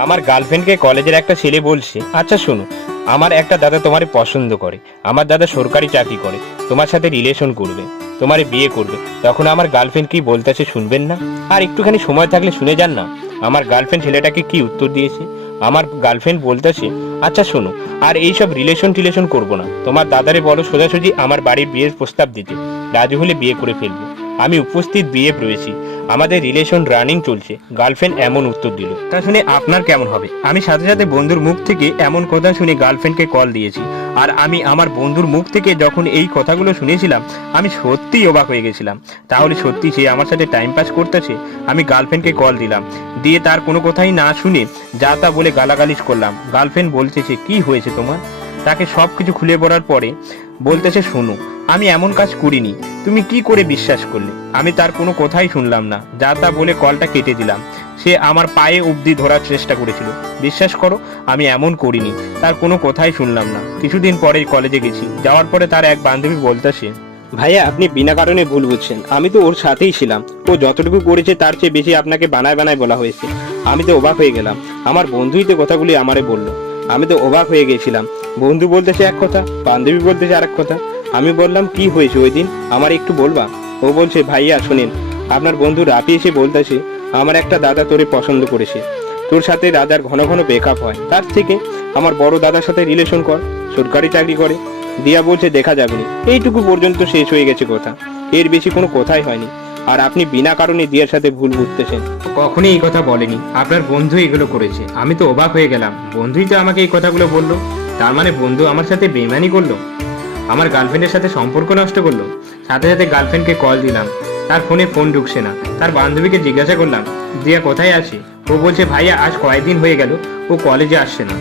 আমার গার্লফ্রেন্ডকে কলেজের একটা ছেলে বলছে, আচ্ছা শোনো, আমার একটা দাদা তোমারে পছন্দ করে, আমার দাদা সরকারি চাকরি করে, তোমার সাথে রিলেশন করবে, তোমারে বিয়ে করবে। তখন আমার গার্লফ্রেন্ড কি বলতেছে শুনবেন না? আর একটুখানি সময় থাকলে শুনে যান না আমার গার্লফ্রেন্ড ছেলেটাকে কি উত্তর দিয়েছে। আমার গার্লফ্রেন্ড বলতেছে, আচ্ছা শোনো, আর এইসব রিলেশন করবো না, তোমার দাদারে বলো সোজাসুজি আমার বাড়ির বিয়ের প্রস্তাব দিতে, রাজু হলে বিয়ে করে ফেলবো। আমি উপস্থিত, বিয়ে রয়েছি, আমাদের রিলেশন রানিং চলছে। গার্লফ্রেন্ড এমন উত্তর দিল, তা শুনে আপনার কেমন হবে? আমি সাথে সাথে বন্ধুর মুখ থেকে এমন কথা শুনে গার্লফ্রেন্ডকে কল দিয়েছি। আর আমি আমার বন্ধুর মুখ থেকে যখন এই কথাগুলো শুনেছিলাম, আমি সত্যিই অবাক হয়ে গেছিলাম। তাহলে সত্যি সে আমার সাথে টাইম পাস করতেছে? আমি গার্লফ্রেন্ডকে কল দিলাম, দিয়ে তার কোনো কথাই না শুনে যা তা বলে গালাগালিজ করলাম। গার্লফ্রেন্ড বলতেছে, কি হয়েছে তোমার? তাকে সব কিছু খুলে পড়ার পরে বলতেছে, শোনো, আমি এমন কাজ করিনি, তুমি কি করে বিশ্বাস করলে? আমি তার কোনো কথাই শুনলাম না, যা তা বলে কলটা কেটে দিলাম। সে আমার পায়ে অবধি ধরার চেষ্টা করেছিল। বিশ্বাস করো, আমি এমন করিনি, তার কোনো কথাই শুনলাম না। কিছুদিন পরেই কলেজে গেছি, যাওয়ার পরে তার এক বান্ধবী বলতেছে, ভাইয়া আপনি বিনা কারণে ভুল বুঝছেন, আমি তো ওর সাথেই ছিলাম, ও যতটুকু করেছে তার চেয়ে বেশি আপনাকে বানায় বানায় বলা হয়েছে। আমি তো অবাক হয়ে গেলাম, আমার বন্ধুই তো কথাগুলি আমারে বললো। আমি তো অবাক হয়ে গেছিলাম, বন্ধু বলতেছে এক কথা, বান্ধবী বলতেছে আরেক কথা। আমি বললাম, কি হয়েছে ওই দিন, আমার একটু বলবা? ও বলছে, ভাইয়া শোনেন, আপনার বন্ধু রাপি এসে বলতেছে, আমার একটা দাদা তোরে পছন্দ করেছে, তোর সাথে দাদার ঘন ঘন ব্রেকআপ হয়, তার থেকে আমার বড় দাদার সাথে রিলেশন কর, সরকারি চাকরি করে। দিয়া বলছে দেখা যাবে না। এইটুকু পর্যন্ত শেষ হয়ে গেছে কথা, এর বেশি কোনো কথাই হয়নি। আর আপনি বিনা কারণে দিয়ার সাথে ভুল বুঝতেছেন। কখনই এই কথা বলেনি, আপনার বন্ধু এগুলো করেছে। আমি তো অবাক হয়ে গেলাম, বন্ধুই তো আমাকে এই কথাগুলো বললো। তার মানে বন্ধু আমার সাথে বেইমানি করলো, আমার গার্লফ্রেন্ডের সাথে সম্পর্ক নষ্ট করলো। সাথে সাথে গার্লফ্রেন্ডকে কল দিলাম, তার ফোনে ফোন ঢুকছে না। তার বান্ধবীকে জিজ্ঞাসা করলাম, দিয়া কোথায় আছে? ও বলছে, ভাইয়া আজ কয়েকদিন হয়ে গেল ও কলেজে আসছে না,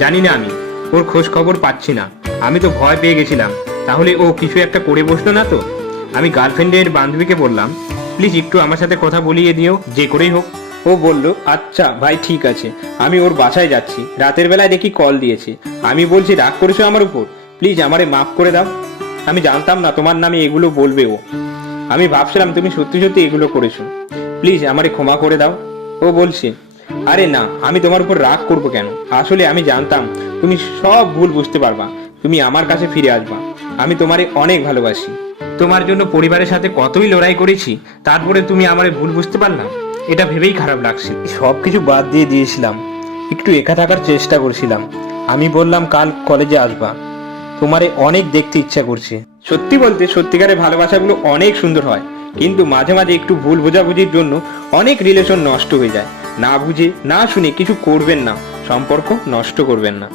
জানি না, আমি ওর খোঁজ খবর পাচ্ছি না। আমি তো ভয় পেয়ে গেছিলাম, তাহলে ও কিছু একটা করে বসলো না তো। আমি গার্লফ্রেন্ডের বান্ধবীকে বললাম, প্লিজ একটু আমার সাথে কথা বলিয়ে দিও, যে করেই হোক। ও বলল, আচ্ছা ভাই ঠিক আছে, আমি ওর বাসায় যাচ্ছি। রাতের বেলায় দেখি কল দিয়েছে। আমি বলছি, রাগ করেছো আমার উপর? প্লিজ আমারে মাফ করে দাও, আমি জানতাম না তোমার নামে এগুলো বলবে ও। আমি ভাবছিলাম তুমি সত্যি সত্যি এগুলো করেছো, প্লিজ আমারে ক্ষমা করে দাও। ও বলছে, আরে না, আমি তোমার উপর রাগ করবো কেন? আসলে আমি জানতাম তুমি সব ভুল বুঝতে পারবা, তুমি আমার কাছে ফিরে আসবা। আমি তোমারে অনেক ভালোবাসি, তোমার জন্য পরিবারের সাথে কতই লড়াই করেছি, তারপরে তুমি আমারে ভুল বুঝতে পারলা, এটা ভেবেই খারাপ লাগছে। সবকিছু বাদ দিয়ে দিয়েছিলাম, একটু একা থাকার চেষ্টা করছিলাম। আমি বললাম কাল কলেজে আসবা, তোমারে অনেক দেখতে ইচ্ছা করছে। সত্যি বলতে সত্যিকারের ভালোবাসাগুলো অনেক সুন্দর হয়, কিন্তু মাঝে মাঝে একটু ভুল বোঝাবুঝির জন্য অনেক রিলেশন নষ্ট হয়ে যায়। না বুঝে না শুনে কিছু করবেন না, সম্পর্ক নষ্ট করবেন না।